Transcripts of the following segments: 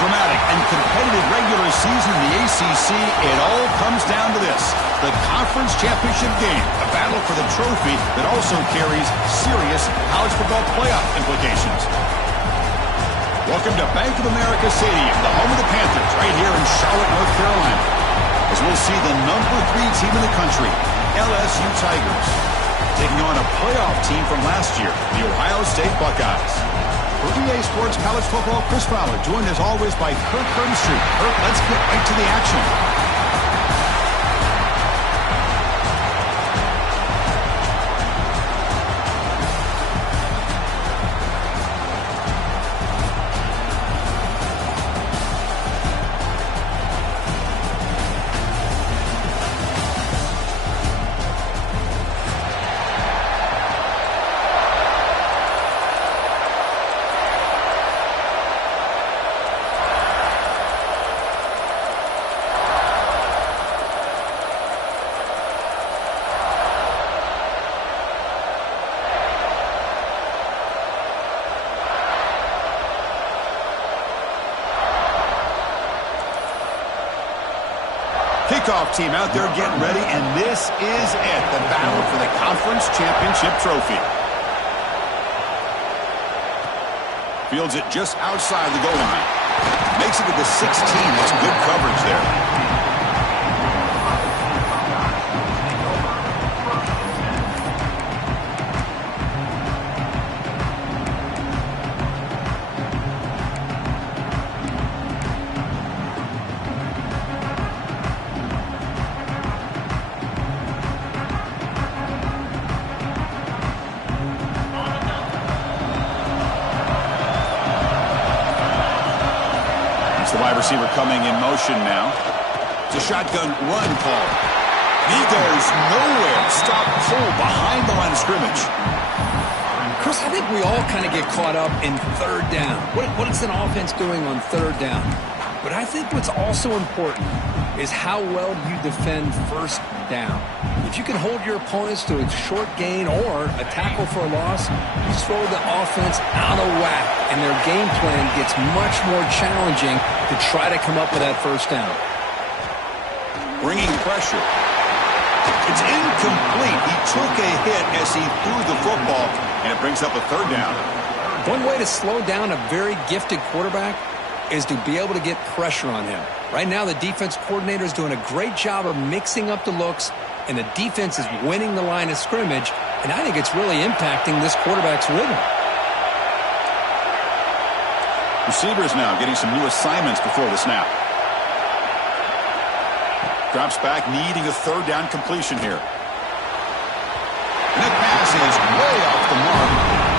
dramatic and competitive regular season in the ACC, it all comes down to this: the conference championship game, a battle for the trophy that also carries serious college football playoff implications. Welcome to Bank of America Stadium, the home of the Panthers, right here in Charlotte, North Carolina, as we'll see the #3 team in the country, LSU Tigers, taking on a playoff team from last year, the Ohio State Buckeyes. For EA Sports College Football, Chris Fowler, joined as always by Kirk Street. Kirk, let's get right to the action. Kickoff team out there getting ready, and this is it, the battle for the conference championship trophy. Fields it just outside the goal line. Makes it to the 16. That's good coverage there. The wide receiver coming in motion now. It's a shotgun run call. He goes nowhere. Stop pull behind the line of scrimmage. Chris, I think we all kind of get caught up in third down. What is an offense doing on third down? But I think what's also important is how well you defend first down. If you can hold your opponents to a short gain or a tackle for a loss, you throw the offense out of whack, and their game plan gets much more challenging to try to come up with that first down. Bringing pressure. It's incomplete. He took a hit as he threw the football, and it brings up a third down. One way to slow down a very gifted quarterback is to be able to get pressure on him. Right now, the defense coordinator is doing a great job of mixing up the looks, and the defense is winning the line of scrimmage, and I think it's really impacting this quarterback's rhythm. Receivers now getting some new assignments before the snap. Drops back, needing a third down completion here. And that pass is way off the mark.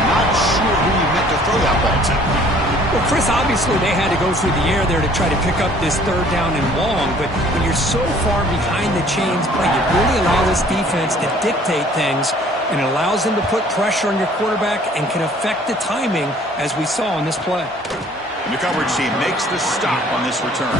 Not sure who he meant to throw that ball to. Well, Chris, obviously they had to go through the air there to try to pick up this third down and long, but when you're so far behind the chains, boy, you really allow this defense to dictate things, and it allows them to put pressure on your quarterback and can affect the timing, as we saw on this play. And the coverage team makes the stop on this return.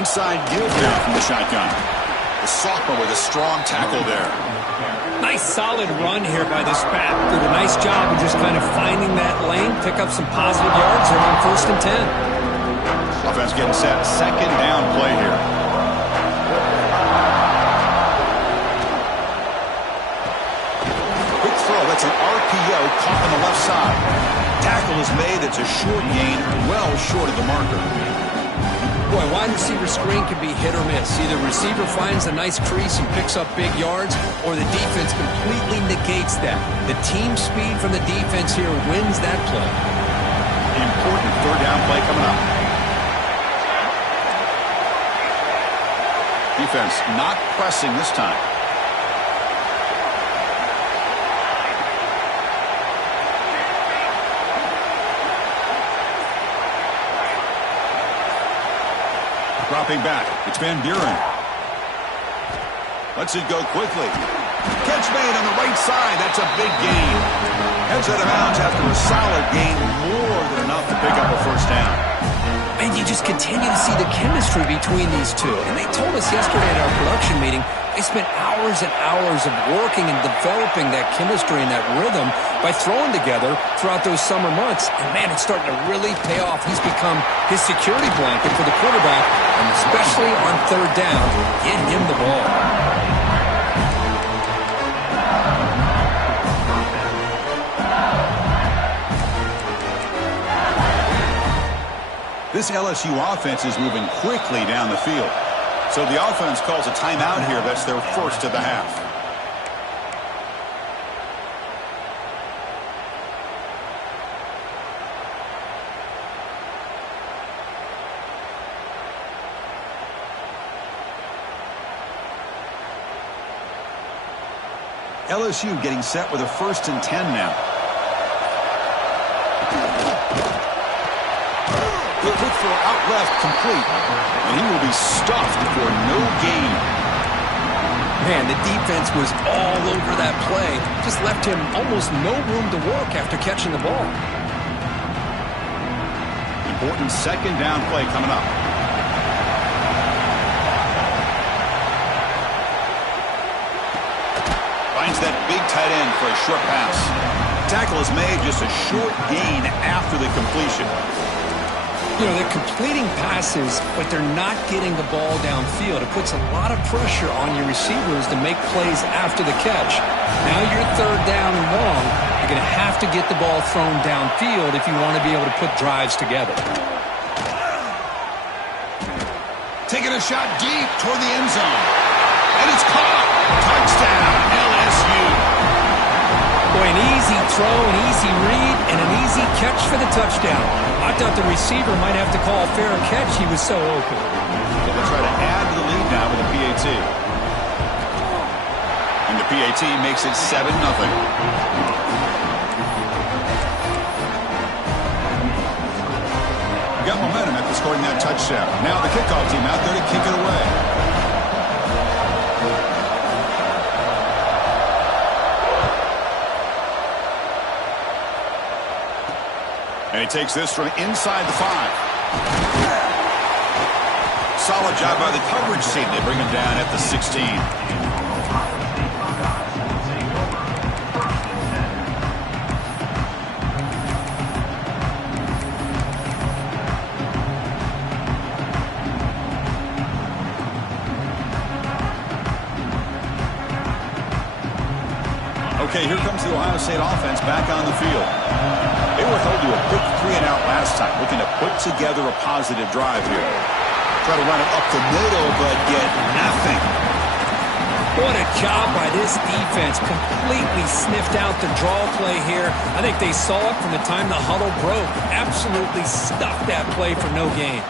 Inside give now from the shotgun. The sophomore with a strong tackle there. Nice solid run here by this back. Did a nice job of just kind of finding that lane, pick up some positive yards here on 1st and 10. Offense getting set. Second down play here. Quick throw. That's an RPO caught on the left side. Tackle is made. It's a short gain, well short of the marker. Boy, wide receiver screen can be hit or miss. Either receiver finds a nice crease and picks up big yards, or the defense completely negates that. The team speed from the defense here wins that play. Important third down play coming up. Defense not pressing this time. Dropping back. It's Van Buren. Lets it go quickly. Catch made on the right side. That's a big gain. Heads out of bounds after a solid gain, more than enough to pick up a first down. And you just continue to see the chemistry between these two. And they told us yesterday at our production meeting, they spent hours and hours of working and developing that chemistry and that rhythm by throwing together throughout those summer months. And, man, it's starting to really pay off. He's become his security blanket for the quarterback, and especially on third down, get him the ball. This LSU offense is moving quickly down the field. So the offense calls a timeout here. That's their first of the half. LSU getting set with a 1st and 10 now. The quick throw out left, complete, and he will be stuffed for no gain. Man, the defense was all over that play. Just left him almost no room to work after catching the ball. Important 2nd down play coming up. Finds that big tight end for a short pass. Tackle is made, just a short gain after the completion. You know, they're completing passes, but they're not getting the ball downfield. It puts a lot of pressure on your receivers to make plays after the catch. Now you're 3rd down and long. You're going to have to get the ball thrown downfield if you want to be able to put drives together. Taking a shot deep toward the end zone. And it's caught. Touchdown, LSU. Boy, an easy throw, an easy read, and an easy catch for the touchdown. I thought the receiver might have to call a fair catch. He was so open. So they'll try to add to the lead now with a PAT. And the PAT makes it 7-0. Got momentum after scoring that touchdown. Now the kickoff team out there to kick it away. And he takes this from inside the 5. Solid job by the coverage team. They bring him down at the 16. Okay, here comes the Ohio State offense back on the field. They were held to a quick 3-and-out last time, looking to put together a positive drive here. Try to run it up the middle, but get nothing. What a job by this defense. Completely sniffed out the draw play here. I think they saw it from the time the huddle broke. Absolutely stuffed that play for no gain.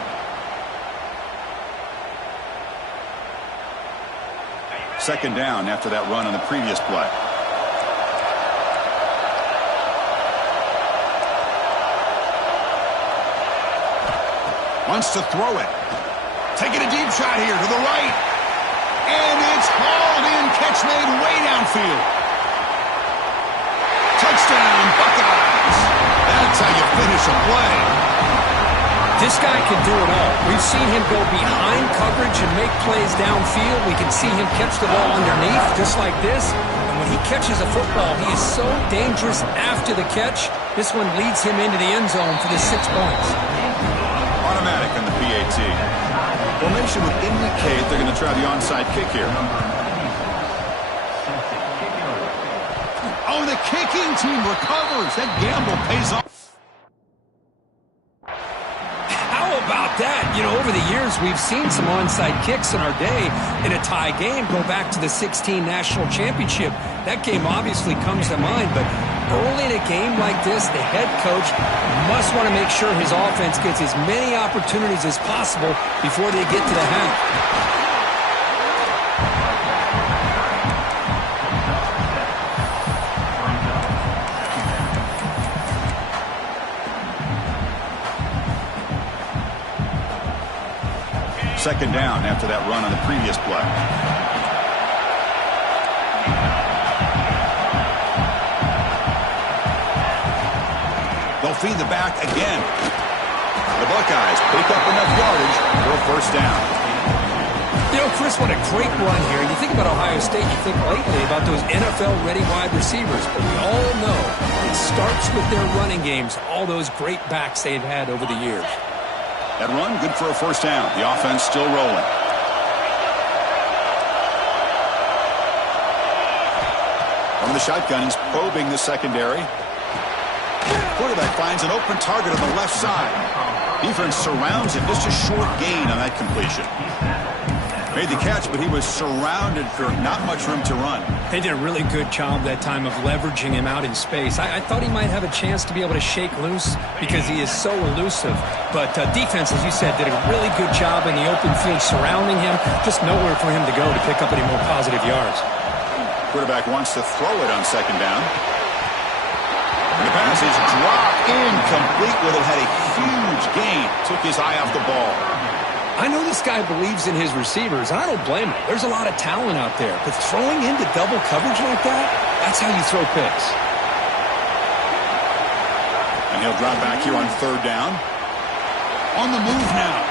Second down after that run on the previous play. Wants to throw it. Taking a deep shot here to the right. And it's hauled in. Catch made way downfield. Touchdown, Buckeyes. That's how you finish a play. This guy can do it all. We've seen him go behind coverage and make plays downfield. We can see him catch the ball underneath just like this. And when he catches a football, he is so dangerous after the catch. This one leads him into the end zone for the 6 points. Automatic on the PAT. Formation would indicate they're going to try the onside kick here. Oh, the kicking team recovers. That gamble pays off. How about that? You know, over the years, we've seen some onside kicks in our day in a tie game. Go back to the 2016 National Championship. That game obviously comes to mind, but early in a game like this, the head coach must want to make sure his offense gets as many opportunities as possible before they get to the half. Second down after that run on the previous play. They'll feed the back again. The Buckeyes pick up enough yardage for a first down. You know, Chris, what a great run here. You think about Ohio State, you think lately about those NFL-ready wide receivers. But we all know it starts with their running games, all those great backs they've had over the years. That run, good for a first down. The offense still rolling. From the shotgun, he's probing the secondary. Quarterback finds an open target on the left side. Defense surrounds him. Just a short gain on that completion. Made the catch, but he was surrounded for not much room to run. They did a really good job that time of leveraging him out in space. I thought he might have a chance to be able to shake loose because he is so elusive. But defense, as you said, did a really good job in the open field surrounding him. Just nowhere for him to go to pick up any more positive yards. Quarterback wants to throw it on second down. And the pass is dropped incomplete. Would have had a huge gain. Took his eye off the ball. I know this guy believes in his receivers, and I don't blame him. There's a lot of talent out there. But throwing into double coverage like that, that's how you throw picks. And he'll drop back here on third down. On the move now.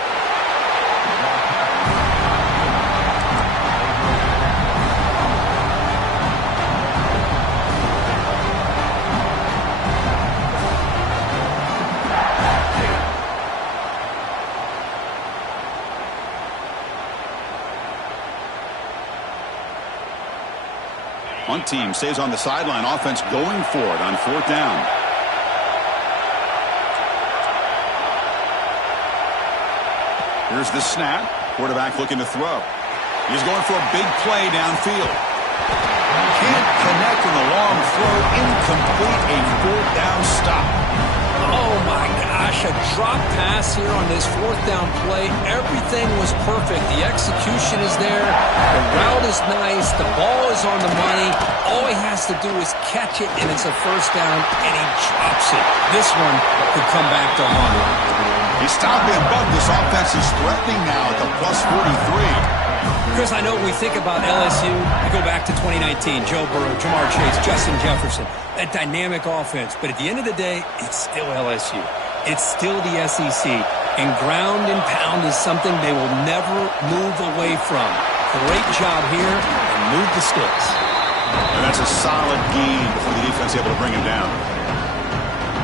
One team stays on the sideline. Offense going for it on fourth down. Here's the snap. Quarterback looking to throw. He's going for a big play downfield. Can't connect on the long throw. Incomplete. A fourth down stop. Oh, my gosh. A drop pass here on this fourth down play. Everything was perfect. The execution is there. The route is nice. The ball is on the money. All he has to do is catch it, and it's a first down, and he drops it. This one could come back to haunt him. He's stopping above. This offense is threatening now at the plus 43. Chris, I know when we think about LSU, we go back to 2019, Joe Burrow, Jamar Chase, Justin Jefferson, that dynamic offense. But at the end of the day, it's still LSU. It's still the SEC. And ground and pound is something they will never move away from. Great job here, and move the sticks. And that's a solid gain before the defense able to bring him down.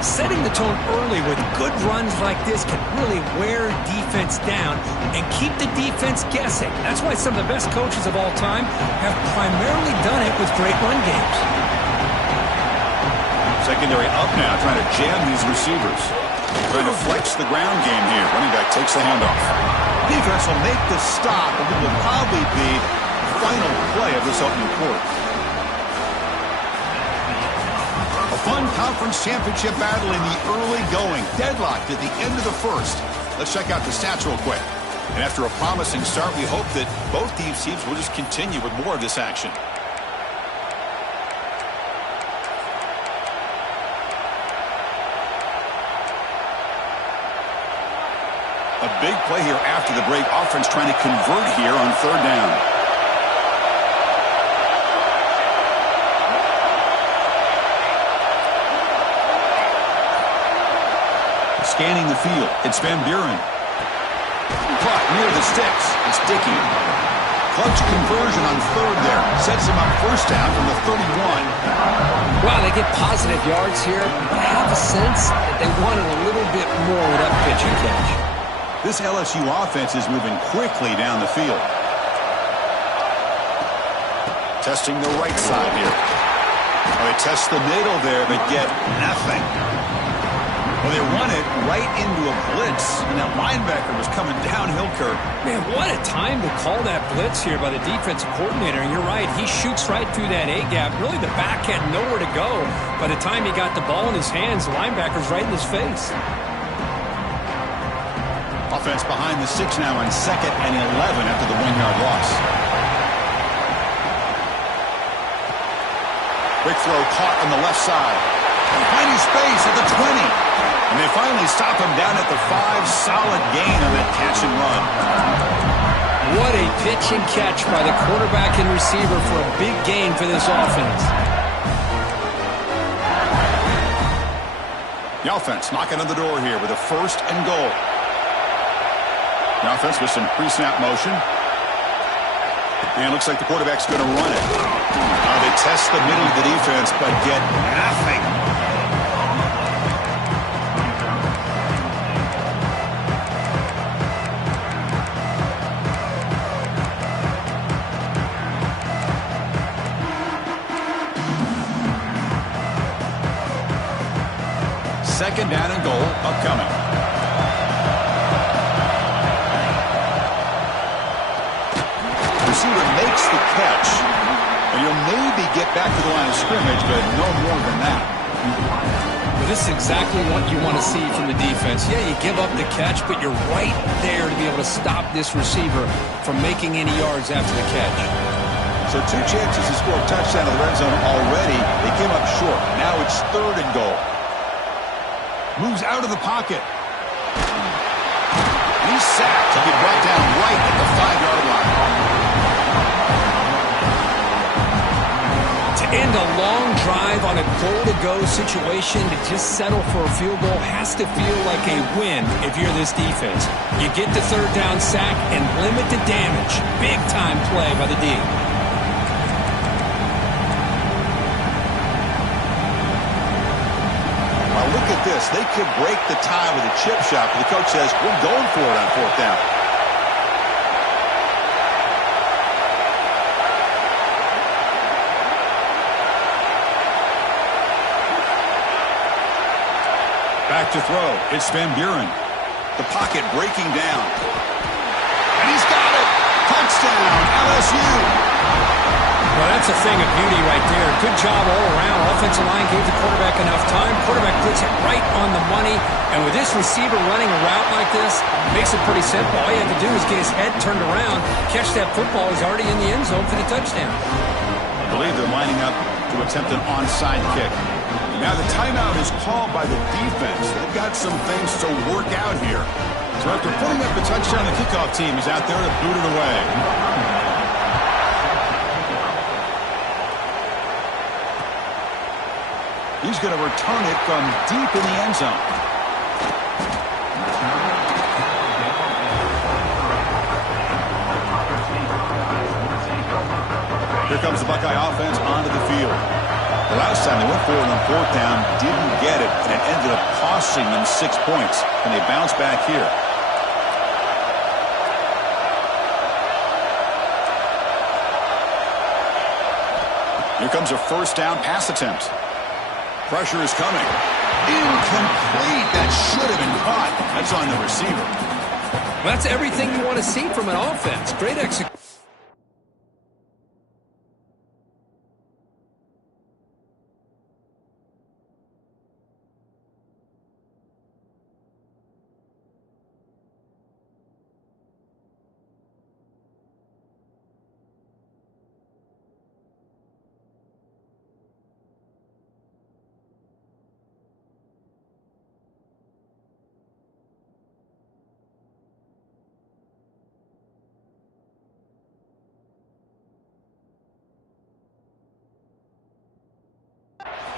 Setting the tone early with good runs like this can really wear defense down and keep the defense guessing. That's why some of the best coaches of all time have primarily done it with great run games. Secondary up now, trying to jam these receivers. Trying to flex the ground game here. Running back takes the handoff. Defense will make the stop, and it will probably be the final play of this opening quarter. A fun conference championship battle in the early going. Deadlocked at the end of the first. Let's check out the stats real quick. And after a promising start, we hope that both these teams will just continue with more of this action. A big play here after the break. Offense trying to convert here on third down. Scanning the field. It's Van Buren. Caught near the sticks. It's Dickey. Clutch conversion on third there. Sets him up first down from the 31. Wow, they get positive yards here. But I have a sense that they wanted a little bit more with that pitch and catch. This LSU offense is moving quickly down the field. Testing the right side here. They test the middle there, but get nothing. Well, they run it right into a blitz, and that linebacker was coming downhill curve. Man, what a time to call that blitz here by the defensive coordinator. And you're right, he shoots right through that A-gap. Really, the back had nowhere to go. By the time he got the ball in his hands, the linebacker's right in his face. Offense behind the 6 now on 2nd and 11 after the 1-yard loss. Quick throw caught on the left side. Finding space at the 20. And they finally stop him down at the 5. Solid gain on that catch and run. What a pitch and catch by the quarterback and receiver for a big gain for this offense. The offense knocking on the door here with a 1st and goal. The offense with some pre-snap motion. And looks like the quarterback's going to run it. They test the middle of the defense, but get nothing. Second down and goal upcoming. Receiver makes the catch, and he'll maybe get back to the line of scrimmage, but no more than that. Well, this is exactly what you want to see from the defense. Yeah, you give up the catch, but you're right there to be able to stop this receiver from making any yards after the catch. So 2 chances to score a touchdown in the red zone already. They came up short. Now it's 3rd and goal. Moves out of the pocket. And he's sacked. He'll be brought down right at the 5-yard line. To end a long drive on a goal-to-go situation, to just settle for a field goal has to feel like a win if you're this defense. You get the 3rd down sack and limit the damage. Big-time play by the D. Look at this. They could break the tie with a chip shot, but the coach says, we're going for it on 4th down. Back to throw. It's Van Buren. The pocket breaking down. And he's got it. Touchdown, LSU. Well, that's a thing of beauty right there. Good job all around. Offensive line gave the quarterback enough time. Quarterback puts it right on the money. And with this receiver running a route like this, makes it pretty simple. All you have to do is get his head turned around, catch that football. He's already in the end zone for the touchdown. I believe they're lining up to attempt an onside kick. Now the timeout is called by the defense. They've got some things to work out here. So after putting up the touchdown, the kickoff team is out there to boot it away. He's going to return it from deep in the end zone. Here comes the Buckeye offense onto the field. The last time they went for it on 4th down, didn't get it, and it ended up costing them 6 points. And they bounce back here. Here comes a 1st down pass attempt. Pressure is coming. Incomplete. That should have been caught. That's on the receiver. Well, that's everything you want to see from an offense. Great execution.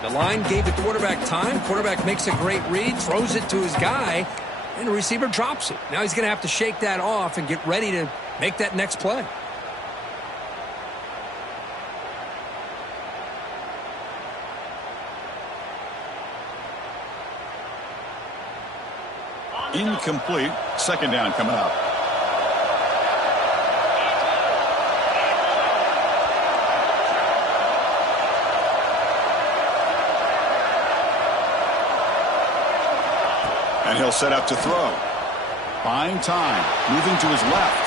The line gave the quarterback time. Quarterback makes a great read, throws it to his guy, and the receiver drops it. Now he's going to have to shake that off and get ready to make that next play. Incomplete. 2nd down coming up. And he'll set up to throw. Buying time. Moving to his left.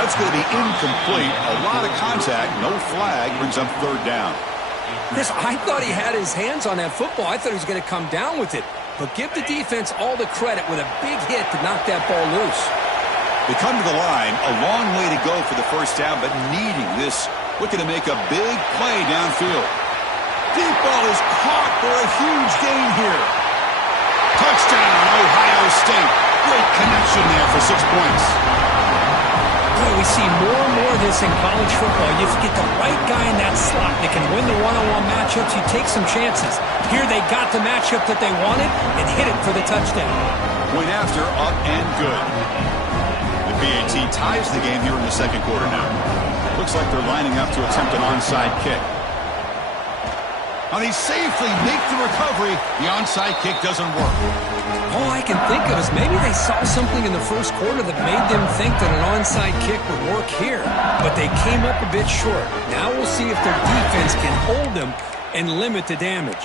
That's going to be incomplete. A lot of contact. No flag. Brings up 3rd down. Chris, I thought he had his hands on that football. I thought he was going to come down with it. But give the defense all the credit with a big hit to knock that ball loose. They come to the line. A long way to go for the 1st down, but needing this. Looking to make a big play downfield. Deep ball is caught for a huge gain here. Touchdown, Ohio State. Great connection there for 6 points. Boy, we see more and more of this in college football. If you get the right guy in that slot that can win the one-on-one matchups, you take some chances. Here they got the matchup that they wanted and hit it for the touchdown. Point after, up and good. The PAT ties the game here in the second quarter now. Looks like they're lining up to attempt an onside kick. Now they safely make the recovery. The onside kick doesn't work. All I can think of is maybe they saw something in the first quarter that made them think that an onside kick would work here. But they came up a bit short. Now we'll see if their defense can hold them and limit the damage.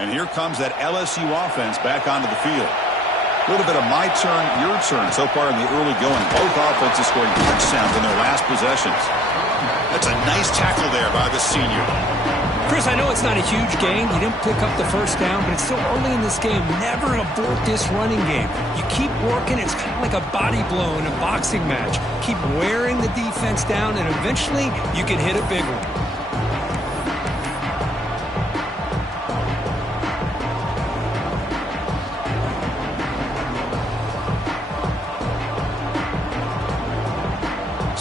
And here comes that LSU offense back onto the field. A little bit of my turn, your turn so far in the early going. Both offenses scoring touchdowns in their last possessions. That's a nice tackle there by the senior. Chris, I know it's not a huge gain. You didn't pick up the first down, but it's still early in this game. Never abort this running game. You keep working. It's kind of like a body blow in a boxing match. Keep wearing the defense down, and eventually you can hit a big one.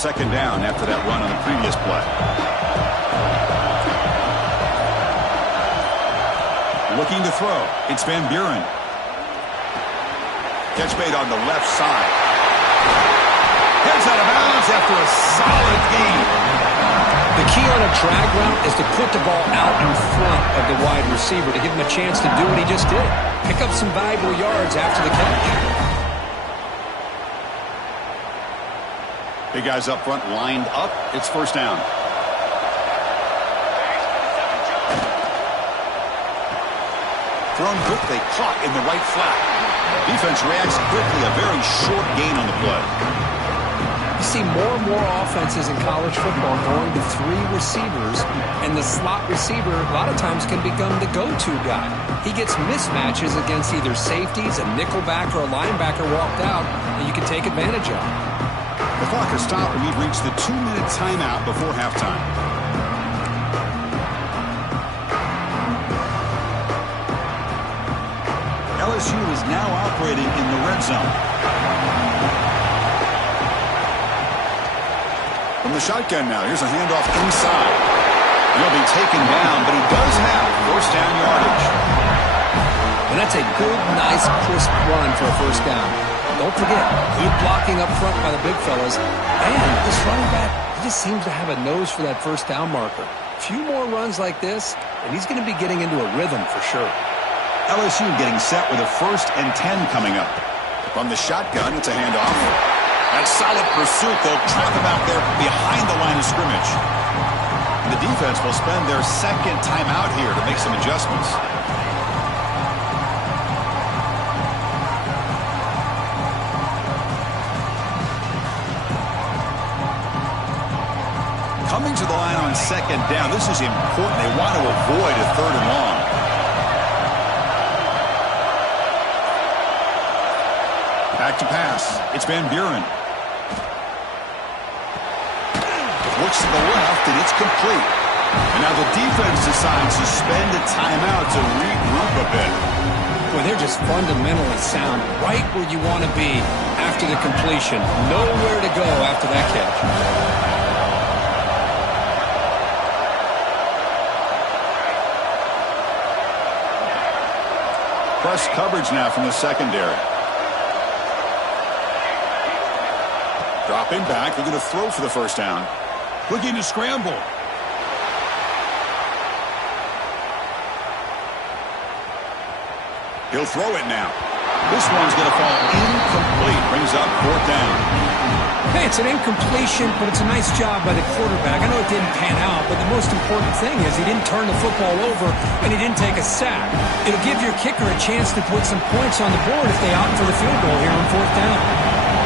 Second down after that run on the previous play. Looking to throw. It's Van Buren. Catch made on the left side. Heads out of bounds after a solid gain. The key on a drag route is to put the ball out in front of the wide receiver to give him a chance to do what he just did. Pick up some valuable yards after the catch. Big guys up front lined up. It's first down. Thrown quickly, caught in the right flat. Defense reacts quickly. A very short gain on the play. You see more and more offenses in college football going to three receivers, and the slot receiver a lot of times can become the go-to guy. He gets mismatches against either safeties, a nickelback, or a linebacker walked out, and you can take advantage of it. The clock has stopped, and we've reached the 2-minute timeout before halftime. LSU is now operating in the red zone. From the shotgun now, here's a handoff inside. He'll be taken down, but he does have first down yardage. And that's a good, nice, crisp run for a first down. Don't forget, good blocking up front by the big fellas. And this running back, he just seems to have a nose for that first down marker. A few more runs like this, and he's going to be getting into a rhythm for sure. LSU getting set with a 1st and 10 coming up. From the shotgun, it's a handoff. That solid pursuit, they'll trap him out there behind the line of scrimmage. And the defense will spend their second timeout here to make some adjustments. Coming to the line on second down, this is important. They want to avoid a 3rd and long. Back to pass. It's Van Buren. Looks to the left, and it's complete. And now the defense decides to spend a timeout to regroup a bit. Boy, they're just fundamentally sound, right where you want to be after the completion. Nowhere to go after that catch. Press coverage now from the secondary. Dropping back, they're going to throw for the first down. Looking to scramble. He'll throw it now. This one's going to fall incomplete. Brings up 4th down. Hey, it's an incompletion, but it's a nice job by the quarterback. I know it didn't pan out, but the most important thing is he didn't turn the football over and he didn't take a sack. It'll give your kicker a chance to put some points on the board if they opt for the field goal here on 4th down.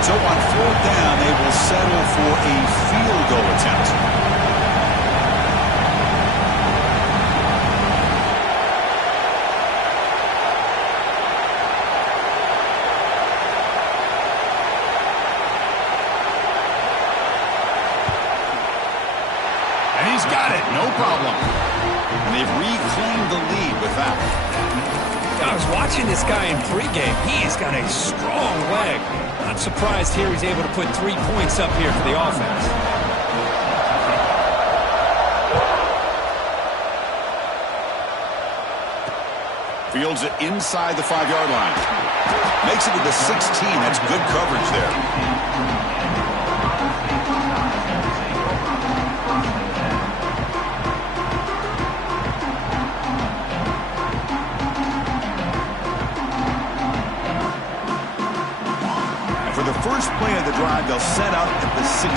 So on 4th down, they will settle for a field goal attempt. And he's got it, no problem. And they've reclaimed the lead with that. I was watching this guy in pregame. He's got a strong leg. Not surprised here he's able to put 3 points up here for the offense. Fields it inside the 5-yard line. Makes it to the 16. That's good coverage there. First play of the drive, they'll set up at the 16.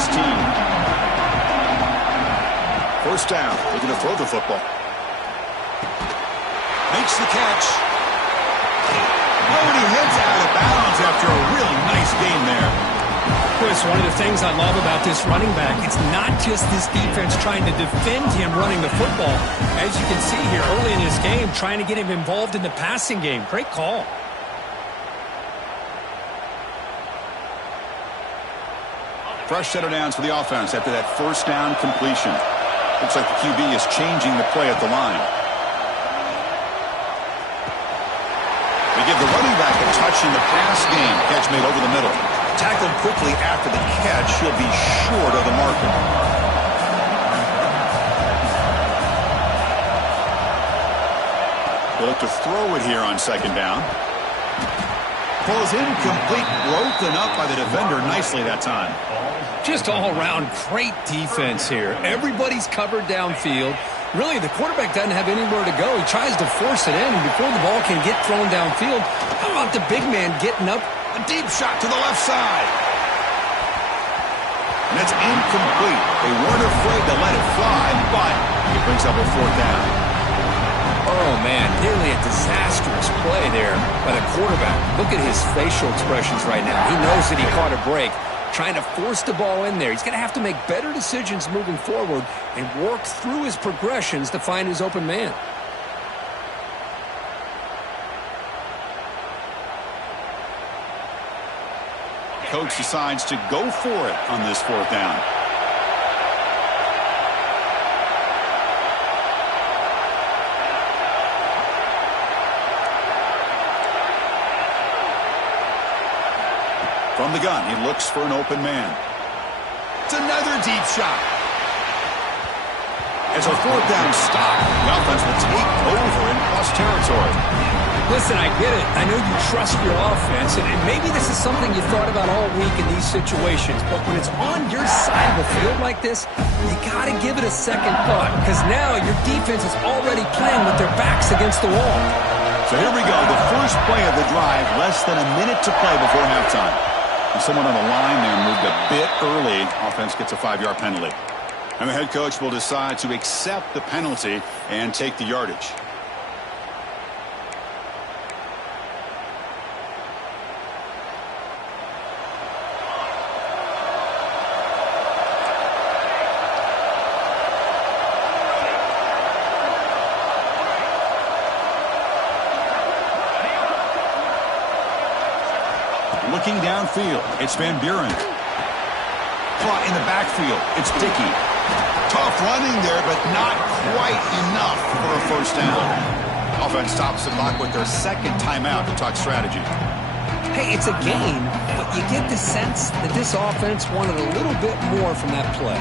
First down, looking to throw the football. Makes the catch. Oh, and he heads out of bounds after a really nice game there. Chris, one of the things I love about this running back, it's not just this defense trying to defend him running the football. As you can see here early in this game, trying to get him involved in the passing game. Great call. Fresh set of downs for the offense after that first down completion. Looks like the QB is changing the play at the line. They give the running back a touch in the pass game. Catch made over the middle. Tackled quickly after the catch. He'll be short of the marker. They'll look to throw it here on second down. Falls incomplete, broken up by the defender nicely that time. Just all-around great defense here. Everybody's covered downfield. Really, the quarterback doesn't have anywhere to go. He tries to force it in, and before the ball can get thrown downfield, how about the big man getting up? A deep shot to the left side. And that's incomplete. They weren't afraid to let it fly, but it brings up a fourth down. Oh, man, nearly a disastrous play there by the quarterback. Look at his facial expressions right now. He knows that he caught a break, trying to force the ball in there. He's going to have to make better decisions moving forward and work through his progressions to find his open man. Coach decides to go for it on this fourth down. From the gun, he looks for an open man. It's another deep shot. As a fourth down stop, the offense will take over in plus territory. Listen, I get it. I know you trust your offense, and maybe this is something you thought about all week in these situations, but when it's on your side of the field like this, you got to give it a second thought, because now your defense is already playing with their backs against the wall. So here we go, the first play of the drive, less than a minute to play before halftime. And someone on the line there moved a bit early. Offense gets a 5-yard penalty. And the head coach will decide to accept the penalty and take the yardage. Looking downfield, it's Van Buren. Caught in the backfield, it's Dickey. Tough running there, but not quite enough for a first down. Offense stops the clock with their second timeout to talk strategy. Hey, it's a game, but you get the sense that this offense wanted a little bit more from that play.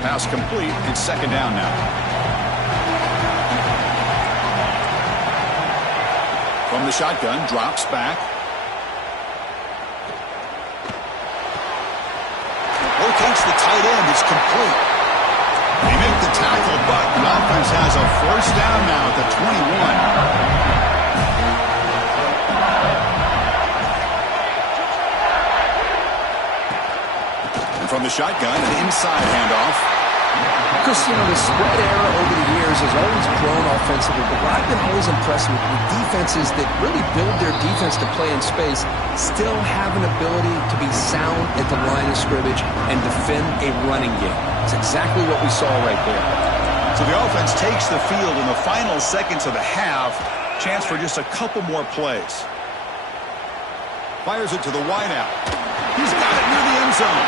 Pass complete, it's second down now. From the shotgun, drops back. Locates the tight end. It's complete. They make the tackle, but the offense has a first down now at the 21. And from the shotgun, an inside handoff. Because, you know, the spread era over the years has always grown offensively, but what I've been always impressed with defenses that really build their defense to play in space still have an ability to be sound at the line of scrimmage and defend a running game. It's exactly what we saw right there. So the offense takes the field in the final seconds of the half. Chance for just a couple more plays. Fires it to the wideout. He's got it near the end zone.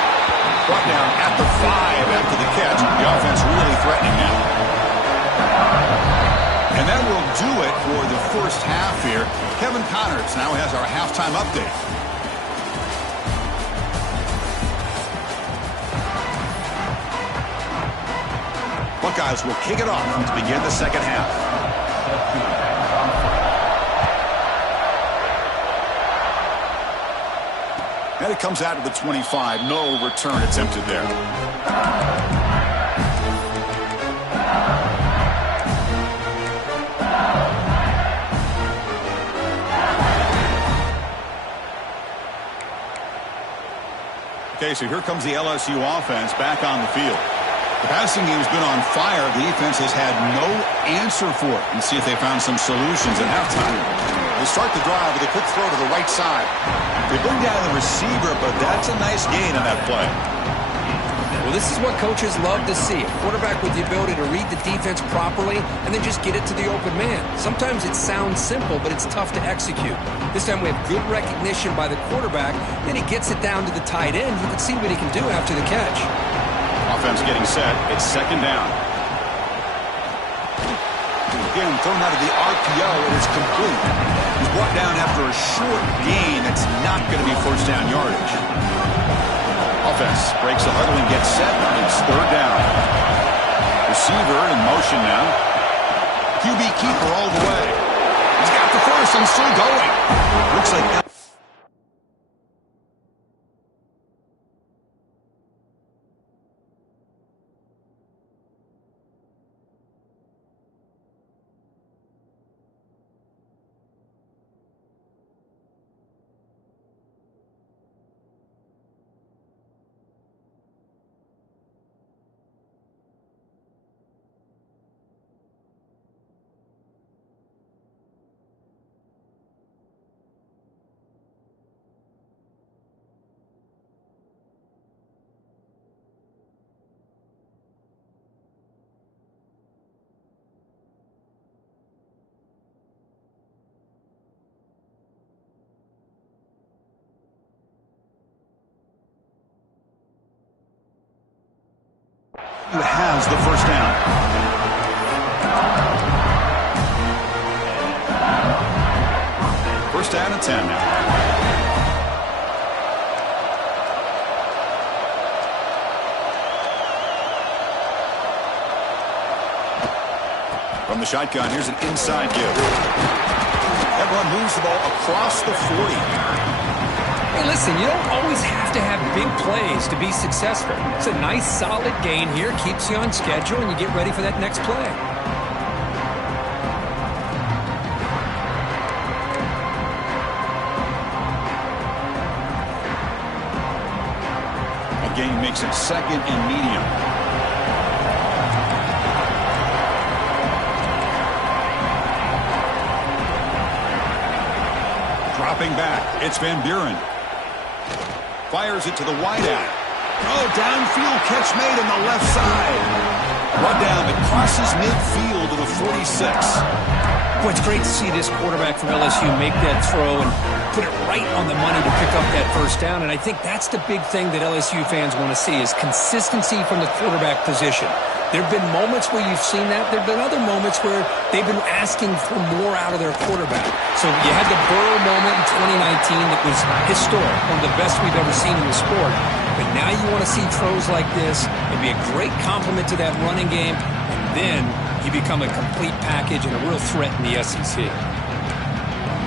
Brought down at the 5 after the catch. The offense really threatening now. And that will do it for the first half here. Kevin Connors now has our halftime update. Buckeyes will kick it off to begin the second half. And it comes out of the 25. No return attempted there. Okay, so here comes the LSU offense back on the field. The passing game's been on fire. The defense has had no answer for it. Let's see if they found some solutions at halftime. They start the drive with a quick throw to the right side. They bring down the receiver, but that's a nice gain on that play. Well, this is what coaches love to see. A quarterback with the ability to read the defense properly and then just get it to the open man. Sometimes it sounds simple, but it's tough to execute. This time we have good recognition by the quarterback. Then he gets it down to the tight end. You can see what he can do after the catch. Offense getting set. It's second down. Again, thrown out of the RPO, and it's complete. He's brought down after a short gain. It's not going to be first down yardage. Offense breaks the huddle and gets set. It's third down. Receiver in motion now. QB keeper all the way. He's got the first and still going. Looks like has the first down. First down and 10 now. From the shotgun, here's an inside give. That run moves the ball across the 40. Hey, listen, you don't always have to have big plays to be successful. It's a nice, solid gain here. Keeps you on schedule, and you get ready for that next play. A gain makes it second and medium. Dropping back, it's Van Buren. Fires it to the wideout. Oh, downfield catch made on the left side. Run down that crosses midfield to the 46. Boy, it's great to see this quarterback from LSU make that throw and put it right on the money to pick up that first down. And I think that's the big thing that LSU fans want to see is consistency from the quarterback position. There have been moments where you've seen that. There have been other moments where they've been asking for more out of their quarterback. So you had the Burrow moment in 2019 that was historic, one of the best we've ever seen in the sport. But now you want to see throws like this. It'd be a great compliment to that running game. And then you become a complete package and a real threat in the SEC.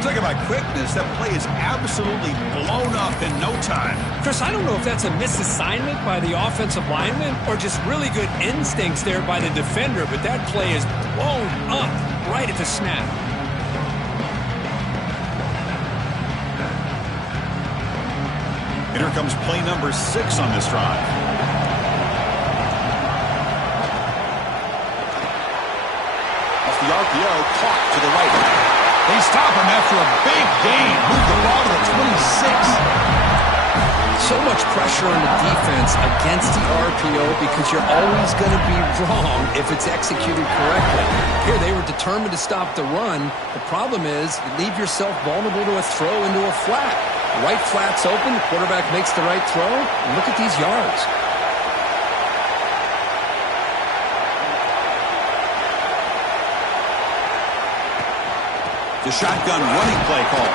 Talking about quickness, that play is absolutely blown up in no time. Chris, I don't know if that's a misassignment by the offensive lineman or just really good instincts there by the defender, but that play is blown up right at the snap. And here comes play number 6 on this drive. Off the RPO, caught to the right. They stop him after a big gain. Move the ball to the 26. So much pressure on the defense against the RPO because you're always going to be wrong if it's executed correctly. Here, they were determined to stop the run. The problem is you leave yourself vulnerable to a throw into a flat. Right flat's open. The quarterback makes the right throw. And look at these yards. The shotgun running play call.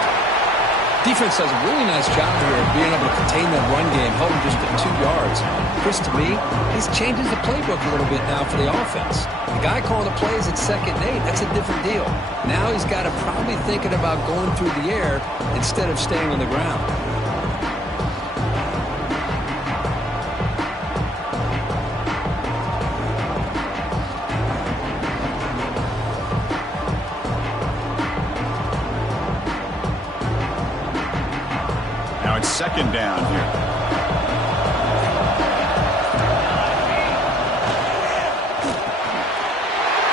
Defense does a really nice job here of being able to contain that run game, held him just at 2 yards. Chris, to me, this changes the playbook a little bit now for the offense. The guy calling the plays at 2nd and 8, that's a different deal. Now he's got to probably thinking about going through the air instead of staying on the ground. Now it's 2nd down here.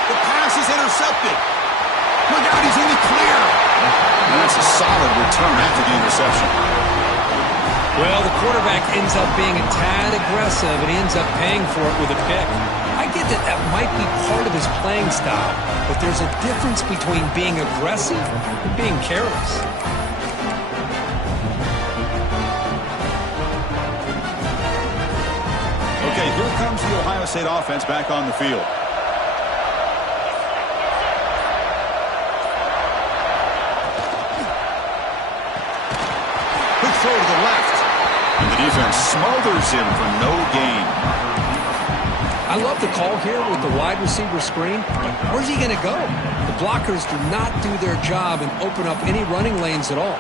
The pass is intercepted. Look out, he's in the clear. And that's a solid return after the interception. Well, the quarterback ends up being a tad aggressive, and he ends up paying for it with a pick. I get that that might be part of his playing style, but there's a difference between being aggressive and being careless. Okay, here comes the Ohio State offense back on the field. Quick throw to the left. And the defense smothers him for no gain. I love the call here with the wide receiver screen. Where's he going to go? The blockers do not do their job and open up any running lanes at all.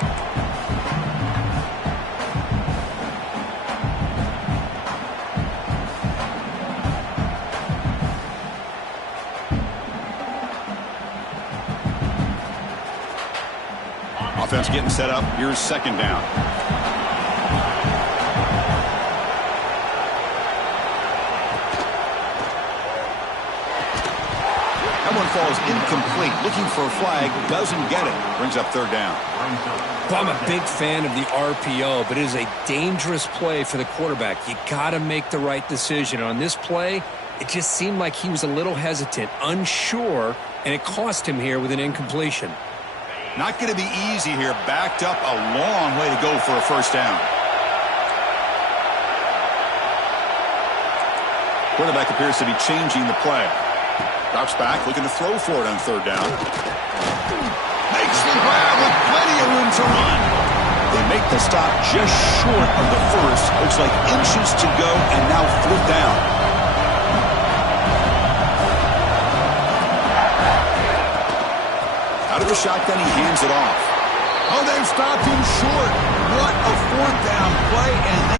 Offense getting set up. Here's 2nd down. That one falls incomplete. Looking for a flag. Doesn't get it. Brings up 3rd down. Well, I'm a big fan of the RPO, but it is a dangerous play for the quarterback. You got to make the right decision. On this play, it just seemed like he was a little hesitant, unsure, and it cost him here with an incompletion. Not going to be easy here. Backed up a long way to go for a 1st down. Quarterback appears to be changing the play. Drops back, looking to throw for it on 3rd down. Makes the grab with plenty of room to run. They make the stop just short of the 1st. Looks like inches to go, and now 4th down. Out of the shotgun, he hands it off. Oh, they've stopped him short. What a 4th down play, and